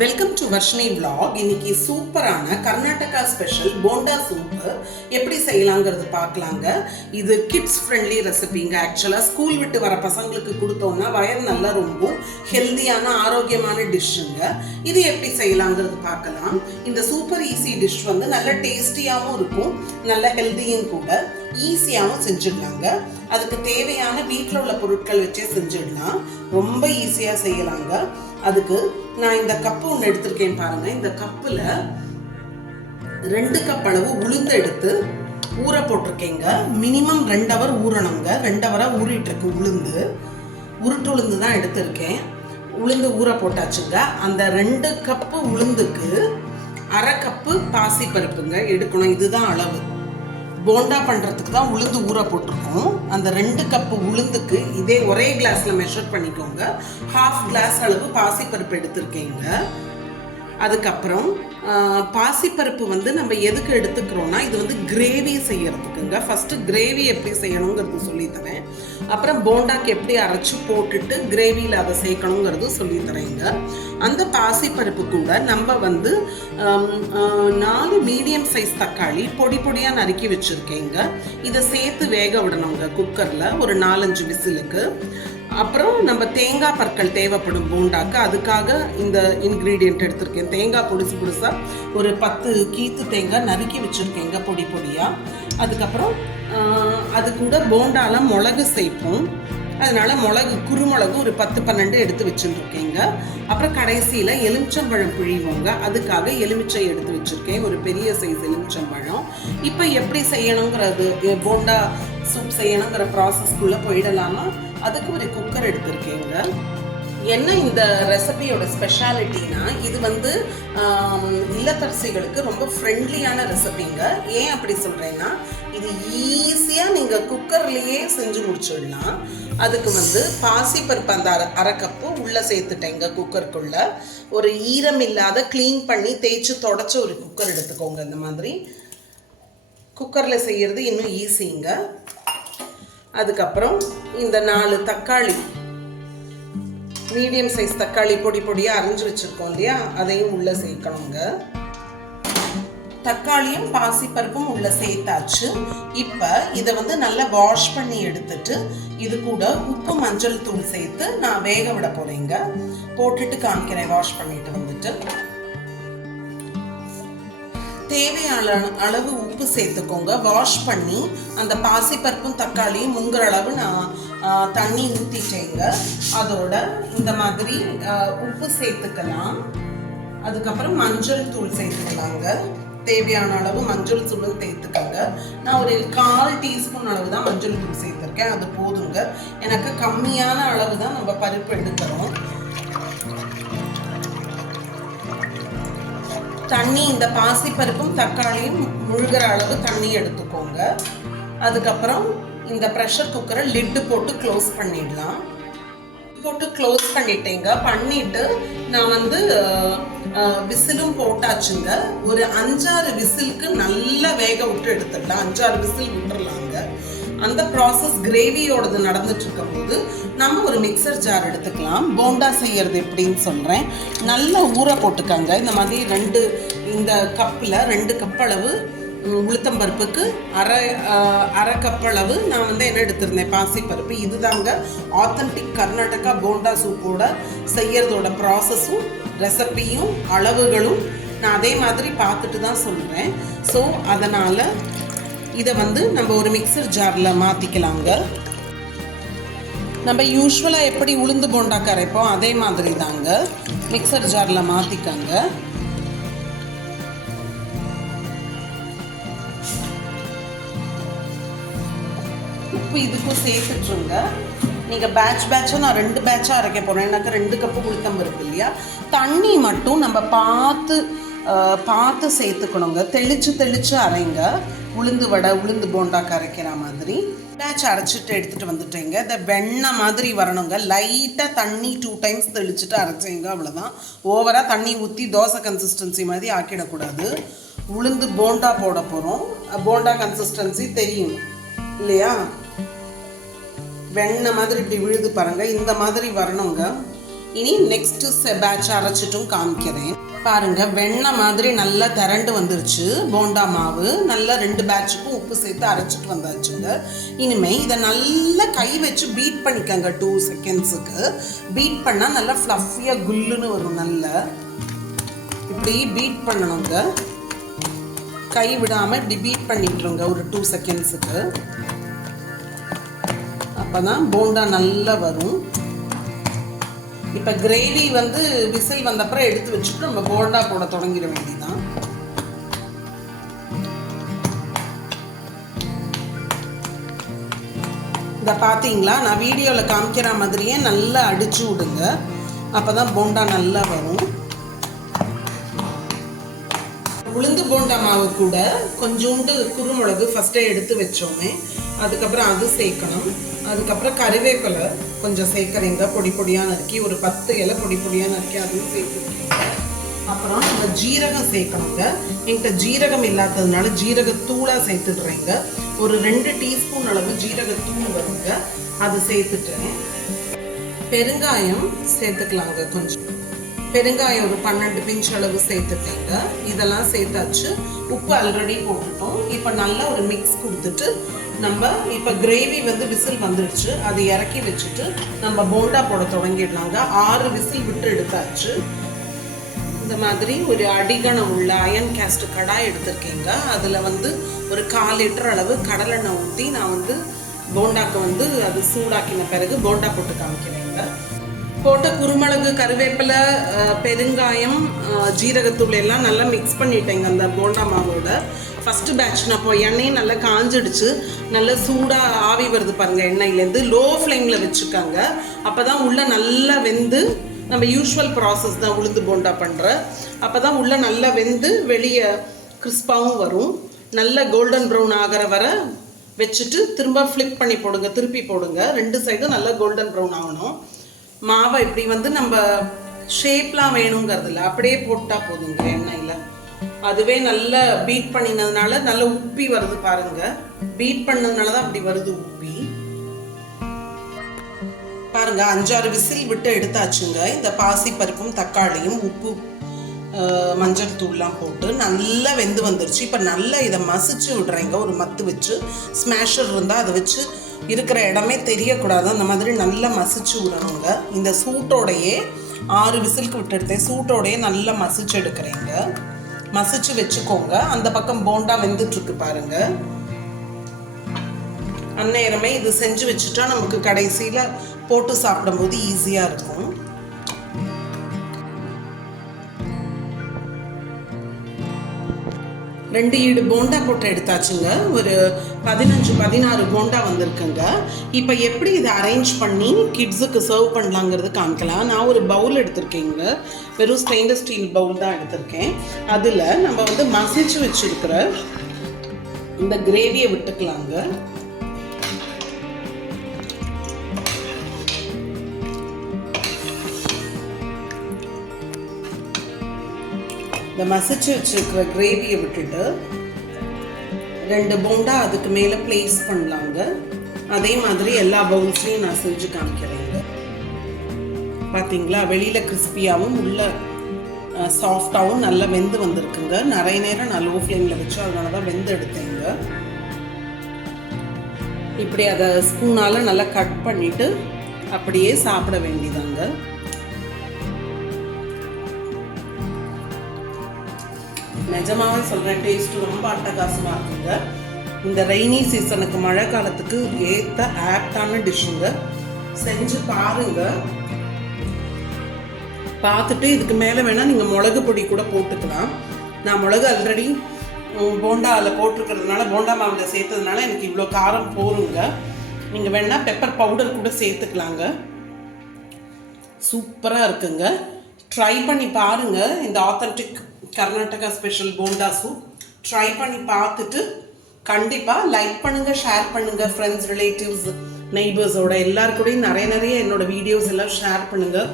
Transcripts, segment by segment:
Welcome to Varshini vlog இன்னைக்கு சூப்பரான Karnataka special bonda soup எப்படி செய்யலாங்கிறது பார்க்கலாங்க. இது கிட்ஸ் ஃப்ரெண்ட்லி ரெசிபிங்க ஆக்சுவலாக ஸ்கூல் விட்டு வர பசங்களுக்கு கொடுத்தோம்னா வயர் நல்லா ரொம்ப ஹெல்தியான ஆரோக்கியமான டிஷ்ஷுங்க இது எப்படி செய்யலாங்கிறது பார்க்கலாம். இந்த சூப்பர் ஈஸி டிஷ் வந்து நல்ல டேஸ்டியாகவும் இருக்கும். நல்ல ஹெல்தியும் கூட. ஈஸியாகவும் செஞ்சிடலாங்க. அதுக்கு தேவையான வீட்டில் உள்ள பொருட்கள் வச்சே செஞ்சிடலாம். ரொம்ப ஈஸியாக செய்யலாங்க. அதுக்கு நான் இந்த கப்பு ஒன்று எடுத்திருக்கேன் பாருங்க. இந்த கப்பில் ரெண்டு கப் அளவு உளுந்து எடுத்து ஊற போட்டிருக்கேங்க. மினிமம் ரெண்டு ஹவர் ஊறணுங்க. ரெண்டு ஹவராக ஊறிட்டு இருக்கு உளுந்து. உருட்டு உளுந்து தான் எடுத்திருக்கேன். உளுந்து ஊற போட்டாச்சுங்க. அந்த ரெண்டு கப்பு உளுந்துக்கு அரை கப்பு பாசி பருப்புங்க எடுக்கணும். இதுதான் அளவு. போண்டா பண்ணுறதுக்கு தான் உளுந்து ஊற போட்டிருக்கோம். அந்த ரெண்டு கப்பு உளுந்துக்கு இதே ஒரே கிளாஸில் மெஷர் பண்ணிக்கோங்க. ஹாஃப் கிளாஸ் அளவு பாசிப்பருப்பு எடுத்திருக்கீங்க. அதுக்கப்புறம் பாசிப்பருப்பு வந்து நம்ம எதுக்கு எடுத்துக்கிறோம்னா இது வந்து கிரேவி செய்யறதுக்குங்க. ஃபஸ்ட்டு கிரேவி எப்படி செய்யணுங்கிறது சொல்லித்தரேன். அப்புறம் போண்டாக்கு எப்படி அரைச்சி போட்டுட்டு கிரேவியில் அதை சேர்க்கணுங்கிறது சொல்லித்தரேங்க. அந்த பாசிப்பருப்பு கூட நம்ம வந்து நாலு மீடியம் சைஸ் தக்காளி பொடி பொடியாக நறுக்கி வச்சுருக்கேங்க. இதை சேர்த்து வேக விடணுங்க குக்கரில் ஒரு நாலஞ்சு விசிலுக்கு. அப்புறம் நம்ம தேங்காய் பற்கள் தேவைப்படும் போண்டாக்கு. அதுக்காக இந்த இன்க்ரீடியன்ட் எடுத்திருக்கேன். தேங்காய் பொடிசு பொடிசாக ஒரு பத்து கீத்து தேங்காய் நறுக்கி வச்சுருக்கேங்க பொடி பொடியாக அதுக்கப்புறம் அது கூட போண்டால மிளகு சேர்ப்போம். அதனால் மிளகு குருமிளகு ஒரு பத்து பன்னெண்டு எடுத்து வச்சுருக்கேங்க அப்புறம் கடைசியில் எலுமிச்சம்பழம் பிழிவோங்க. அதுக்காக எலுமிச்சை எடுத்து வச்சுருக்கேன். ஒரு பெரிய சைஸ் எலுமிச்சம்பழம். இப்போ எப்படி செய்யணுங்கிறது போண்டா சூப் செய்யணுங்கிற ப்ராசஸ்க்குள்ளே போயிடலாமா? அதுக்கு ஒரு குக்கர் எடுத்திருக்கீங்க. என்ன இந்த ரெசிபியோட ஸ்பெஷாலிட்டினா இது வந்து இல்லத்தரசிகளுக்கு ரொம்ப ஃப்ரெண்ட்லியான ரெசிபிங்க ஏன் அப்படி சொல்கிறேன்னா இது ஈஸியாக நீங்கள் குக்கர்லேயே செஞ்சு முடிச்சிடலாம். அதுக்கு வந்து பாசிப்பருப்பு அந்த அரை அரை கப்பு உள்ளே சேர்த்துட்டேங்க குக்கருக்குள்ளே ஒரு ஈரம் இல்லாத க்ளீன் பண்ணி தேய்ச்சி தொடச்ச ஒரு குக்கர் எடுத்துக்கோங்க இந்த மாதிரி. குக்கரில் செய்கிறது இன்னும் ஈஸிங்க அதுக்கப்புறம் இந்த நாலு தக்காளி மீடியம் சைஸ் தக்காளி பொடி பொடியாக அரைஞ்சு வச்சுருக்கோம் இல்லையா? அதையும் உள்ளே சேர்க்கணுங்க. தக்காளியும் பாசிப்பருப்பும் உள்ள சேர்த்தாச்சு. இப்போ இதை வந்து நல்லா வாஷ் பண்ணி எடுத்துட்டு இது கூட உப்பு மஞ்சள் தூள் சேர்த்து நான் வேக விட போறேங்க. போட்டுட்டு காமிக்கிறேன் வாஷ் பண்ணிட்டு வந்துட்டு. தேவையான அளவு உப்பு சேர்த்துக்கோங்க. வாஷ் பண்ணி அந்த பாசிப்பருப்பும் தக்காளியும் முங்குற அளவு நான் தண்ணி ஊற்றிட்டேங்க அதோட இந்த மாதிரி உப்பு சேர்த்துக்கலாம். அதுக்கப்புறம் மஞ்சள் தூள் சேர்த்துக்கலாங்க. தேவையான அளவு மஞ்சள் தூளும் சேர்த்துக்கோங்க. நான் ஒரு கால் டீஸ்பூன் அளவு தான் மஞ்சள் தூள் சேர்த்துருக்கேன். அது போதுங்க. எனக்கு கம்மியான அளவு தான் நம்ம பருப்பு எடுக்கிறோம். தண்ணி இந்த பாசிப்பருப்பும் தக்காளியும் முழுகிற அளவு தண்ணி எடுத்துக்கோங்க. அதுக்கப்புறம் இந்த ப்ரெஷர் குக்கரை லிட்டு போட்டு க்ளோஸ் பண்ணிடலாம். போட்டு க்ளோஸ் பண்ணிட்டேங்க. பண்ணிட்டு நான் வந்து விசிலும் போட்டாச்சுங்க. ஒரு அஞ்சாறு விசிலுக்கு நல்லா வேக விட்டு எடுத்துடலாம். அஞ்சாறு விசில் விட்டுறலாங்க. அந்த ப்ராசஸ் கிரேவியோடது நடந்துட்டு இருக்கும்போது நம்ம ஒரு மிக்சர் ஜார் எடுத்துக்கலாம். போண்டா செய்யறது எப்படின்னு சொல்கிறேன் நல்லா ஊற போட்டுக்கங்க. இந்த மாதிரி ரெண்டு இந்த கப்பில் ரெண்டு கப் அளவு உளுத்தம்பருப்புக்கு அரை அரை கப் அளவு நான் வந்து என்ன எடுத்திருந்தேன்? பாசிப்பருப்பு. இதுதாங்க ஆத்தென்டிக் கர்நாடகா போண்டா சூப்போட செய்யறதோட ப்ராசஸும் ரெசிப்பியும் அளவுகளும் நான் அதே மாதிரி பார்த்துட்டு தான் சொல்கிறேன் ஸோ அதனால் இதை வந்து நம்ம ஒரு மிக்சர் ஜாரில் மாற்றிக்கலாங்க நம்ம யூஸ்வலாக எப்படி உளுந்து போண்டா கரைப்போம் அதே மாதிரி தாங்க மிக்சர் ஜாரில் மாற்றிக்கங்க உப்பு இதுக்கும் சேர்த்துட்ருங்க நீங்கள் பேட்ச் பேட்சாக நான் ரெண்டு பேட்சாக அரைக்க போகிறேன் எனக்கு ரெண்டு கப்பு உளுத்தம் இருக்கு இல்லையா? தண்ணி மட்டும் நம்ம பார்த்து பார்த்து சேர்த்துக்கணுங்க. தெளித்து தெளித்து அரைங்க. உளுந்து வடை உளுந்து போண்டா கரைக்கிற மாதிரி. பேட்ச் அரைச்சிட்டு எடுத்துகிட்டு வந்துட்டேங்க. இந்த வெண்ணெய் மாதிரி வரணுங்க. லைட்டாக தண்ணி டூ டைம்ஸ் தெளிச்சுட்டு அரைச்சிங்க அவ்வளோதான் ஓவராக தண்ணி ஊற்றி தோசை கன்சிஸ்டன்சி மாதிரி ஆக்கிடக்கூடாது. உளுந்து போண்டா போட போகிறோம் போண்டா கன்சிஸ்டன்சி தெரியும். இல்லையா? வெண்ணெய் மாதிரி இப்படி விழுது பாருங்க. இந்த மாதிரி வரணுங்க. இனி நெக்ஸ்ட் பேட்ச் அரைச்சிட்டும் காமிக்கிறேன். பாருங்க வெண்ணெய் மாதிரி நல்லா திரண்டு வந்துருச்சு. போண்டா மாவு நல்லா ரெண்டு பேட்சுக்கும் உப்பு சேர்த்து அரைச்சிட்டு வந்தாச்சுங்க. இனிமே இதை நல்லா கை வச்சு பீட் பண்ணிக்கங்க டூ செகண்ட்ஸுக்கு பீட் பண்ணால் நல்லா ஃப்ளஃபியாக குல்லுன்னு வரும் நல்லா. இப்படி பீட் பண்ணணுங்க. கை விடாமல் இப்படி பீட் பண்ணிட்டுருங்க ஒரு டூ செகண்ட்ஸுக்கு அப்போ தான் போண்டா நல்லா வரும். இப்போ கிரேவி வந்து விசில் வந்தப்புறம் எடுத்து வச்சுட்டு நம்ம போண்டா போட தொடங்கிட வேண்டியதான் இதை பார்த்தீங்களா நான் வீடியோவில் காமிக்கிற மாதிரியே நல்லா அடிச்சு விடுங்க. அப்போ தான் போண்டா நல்லா வரும். உளுந்து போண்டா மாவு கூட கொஞ்சோண்டு குறுமிளகு ஃபஸ்ட்டே எடுத்து வச்சோமே. அதுக்கப்புறம் அது சேர்க்கணும். அதுக்கப்புறம் கருவேப்பிலை கொஞ்சம் சேர்க்குறீங்க பொடி பொடியாக நறுக்கி ஒரு பத்து இலை பொடி பொடியாக நறுக்கி அதுவும் சேர்த்துக்கிறீங்க அப்புறம் நம்ம ஜீரகம் சேர்க்கணுங்க. என்கிட்ட ஜீரகம் இல்லாததுனால ஜீரகத்தூளாக சேர்த்துடுறேங்க. ஒரு ரெண்டு டீஸ்பூன் அளவு ஜீரகத்தூள் வருங்க. அது சேர்த்துட்டேன். பெருங்காயம் சேர்த்துக்கலாங்க கொஞ்சம். பெருங்காயம் ஒரு பன்னெண்டு பிஞ்ச் அளவு சேர்த்துட்டேங்க. இதெல்லாம் சேர்த்தாச்சு. உப்பு ஆல்ரெடி போட்டுட்டோம். இப்போ நல்லா ஒரு மிக்ஸ் கொடுத்துட்டு நம்ம இப்போ கிரேவி வந்து விசில் வந்துடுச்சு அதை இறக்கி வச்சுட்டு நம்ம போண்டா போட தொடங்கிடலாங்க. ஆறு விசில் விட்டு எடுத்தாச்சு. இந்த மாதிரி ஒரு அடிகணம் உள்ள அயன் கேஸ்ட் கடாய் எடுத்திருக்கேங்க. அதில் வந்து ஒரு கால் லிட்டர் அளவு கடலெண்ணெய் ஊற்றி நான் வந்து போண்டாக்கு வந்து அது சூடாக்கின பிறகு போண்டா போட்டு காமிக்கிறேங்க. போட்ட குருமிளகு கருவேப்பிலை பெருங்காயம் ஜீரகத்தூள் எல்லாம் நல்லா மிக்ஸ் பண்ணிட்டேங்க அந்த போண்டா மாவோட. ஃபஸ்ட்டு பேட்ச் நான் இப்போ எண்ணெயும் நல்லா காஞ்சிடுச்சு. நல்லா சூடாக ஆவி வருது பாருங்கள் எண்ணெயிலேருந்து. லோ ஃப்ளேமில் வச்சுருக்காங்க. அப்போ தான் உள்ளே நல்லா வெந்து நம்ம யூஷுவல் ப்ராசஸ் தான் உளுந்து போண்டா பண்ணுற அப்போ தான் உள்ளே நல்லா வெந்து வெளியே கிறிஸ்பாகவும் வரும். நல்ல கோல்டன் ப்ரௌன் ஆகிற வர வச்சுட்டு திரும்ப ஃப்ளிப் பண்ணி போடுங்க திருப்பி போடுங்க. ரெண்டு சைடும் நல்லா கோல்டன் ப்ரௌன் ஆகணும். மாவை இப்படி வந்து நம்ம ஷேப்லாம் வேணுங்கிறது இல்லை அப்படியே போட்டால் போதுங்க எண்ணெயில்? அதுவே நல்லா பீட் பண்ணினதுனால நல்ல உப்பி வருது பாருங்க. பீட் பண்ணதுனால தான் அப்படி வருது உப்பி. பாருங்க அஞ்சாறு விசில் விட்டு எடுத்தாச்சுங்க. இந்த பாசி பருப்பும் தக்காளியும் உப்பு மஞ்சள் தூள்லாம் போட்டு நல்லா வெந்து வந்துருச்சு. இப்போ நல்லா இதை மசிச்சு விடுறேங்க. ஒரு மத்து வச்சு ஸ்மாஷர் இருந்தால் அதை வச்சு இருக்கிற இடமே தெரியக்கூடாது. அந்த மாதிரி நல்லா மசிச்சு விடணுங்க இந்த சூட்டோடையே ஆறு விசிலுக்கு விட்டு எடுத்தேன் சூட்டோடையே நல்லா மசிச்சு எடுக்கிறீங்க. மசிச்சு வச்சுக்கோங்க. அந்த பக்கம் போண்டா வெந்துட்டுருக்கு பாருங்க. அந்நேரமே இது செஞ்சு வச்சுட்டா நமக்கு கடைசியில் போட்டு சாப்பிடும்போது ஈஸியாக இருக்கும். ரெண்டு ஈடு போண்டா போட்டு எடுத்தாச்சுங்க. ஒரு பதினஞ்சு பதினாறு போண்டா வந்திருக்குங்க. இப்போ எப்படி இதை அரேஞ்ச் பண்ணி கிட்ஸுக்கு சர்வ் பண்ணலாங்கிறது காமிக்கலாம். நான் ஒரு பவுல் எடுத்திருக்கேங்க. வெறும் ஸ்டெயின்லெஸ் ஸ்டீல் பவுல் தான் எடுத்திருக்கேன். அதில் நம்ம வந்து மசிச்சு வச்சுருக்கிற இந்த கிரேவியை விட்டுக்கலாங்க. இந்த மசிச்சு வச்சிருக்கிற கிரேவியை விட்டுட்டு ரெண்டு போண்டா அதுக்கு மேலே ப்ளேஸ் பண்ணலாங்க. அதே மாதிரி எல்லா பவுல்ஸ்லையும் நான் செஞ்சு காமிக்கிறேங்க பார்த்தீங்களா வெளியில் கிறிஸ்பியாகவும் உள்ள சாஃப்டாகவும் நல்லா வெந்து வந்திருக்குங்க. நிறைய நேரம் நான் லோ ஃப்ளேமில் வச்சு அதனால தான் வெந்து எடுத்தேங்க. இப்படி அதை ஸ்பூனால் நல்லா கட் பண்ணிவிட்டு அப்படியே சாப்பிட வேண்டியதாங்க நிஜமாவே சொல்கிறேன் டேஸ்ட்டு ரொம்ப அட்டகாசமாக இருக்குங்க. இந்த ரெய்னி சீசனுக்கு மழை காலத்துக்கு ஏற்ற ஆப்டான டிஷ்ஷுங்க செஞ்சு பாருங்க. பார்த்துட்டு இதுக்கு மேலே வேணால் நீங்கள் மிளகு பொடி கூட போட்டுக்கலாம். நான் மிளகு ஆல்ரெடி போண்டா அதில் போட்டிருக்கிறதுனால போண்டா மாவில் சேர்த்ததுனால எனக்கு இவ்வளோ காரம் போருங்க. நீங்கள் வேணால் பெப்பர் பவுடர் கூட சேர்த்துக்கலாங்க. சூப்பராக இருக்குங்க. ட்ரை பண்ணி பாருங்கள் இந்த authentic Karnataka special bonda soup try பண்ணி பார்த்துட்டு கண்டிப்பாக லைக் பண்ணுங்கள் ஷேர் பண்ணுங்கள் ஃப்ரெண்ட்ஸ் ரிலேட்டிவ்ஸ் நெய்பர்ஸோட எல்லாருக்கூடையும் நிறைய நிறைய என்னோட வீடியோஸ் எல்லாம் ஷேர் பண்ணுங்கள்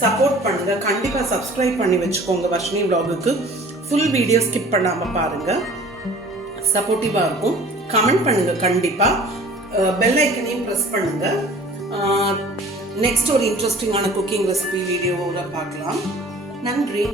சப்போர்ட் பண்ணுங்கள் கண்டிப்பாக சப்ஸ்கிரைப் பண்ணி வச்சுக்கோங்க வர்ஷினி விலாகுக்கு ஃபுல் வீடியோ ஸ்கிப் பண்ணாமல் பாருங்கள் சப்போர்ட்டிவாக இருக்கும். கமெண்ட் பண்ணுங்கள் கண்டிப்பாக பெல் ஐக்கனையும் ப்ரெஸ் பண்ணுங்கள் நெக்ஸ்ட் ஒரு இன்ட்ரெஸ்டிங்கான குக்கிங் ரெசிபி வீடியோவோட பார்க்கலாம். நன்றி.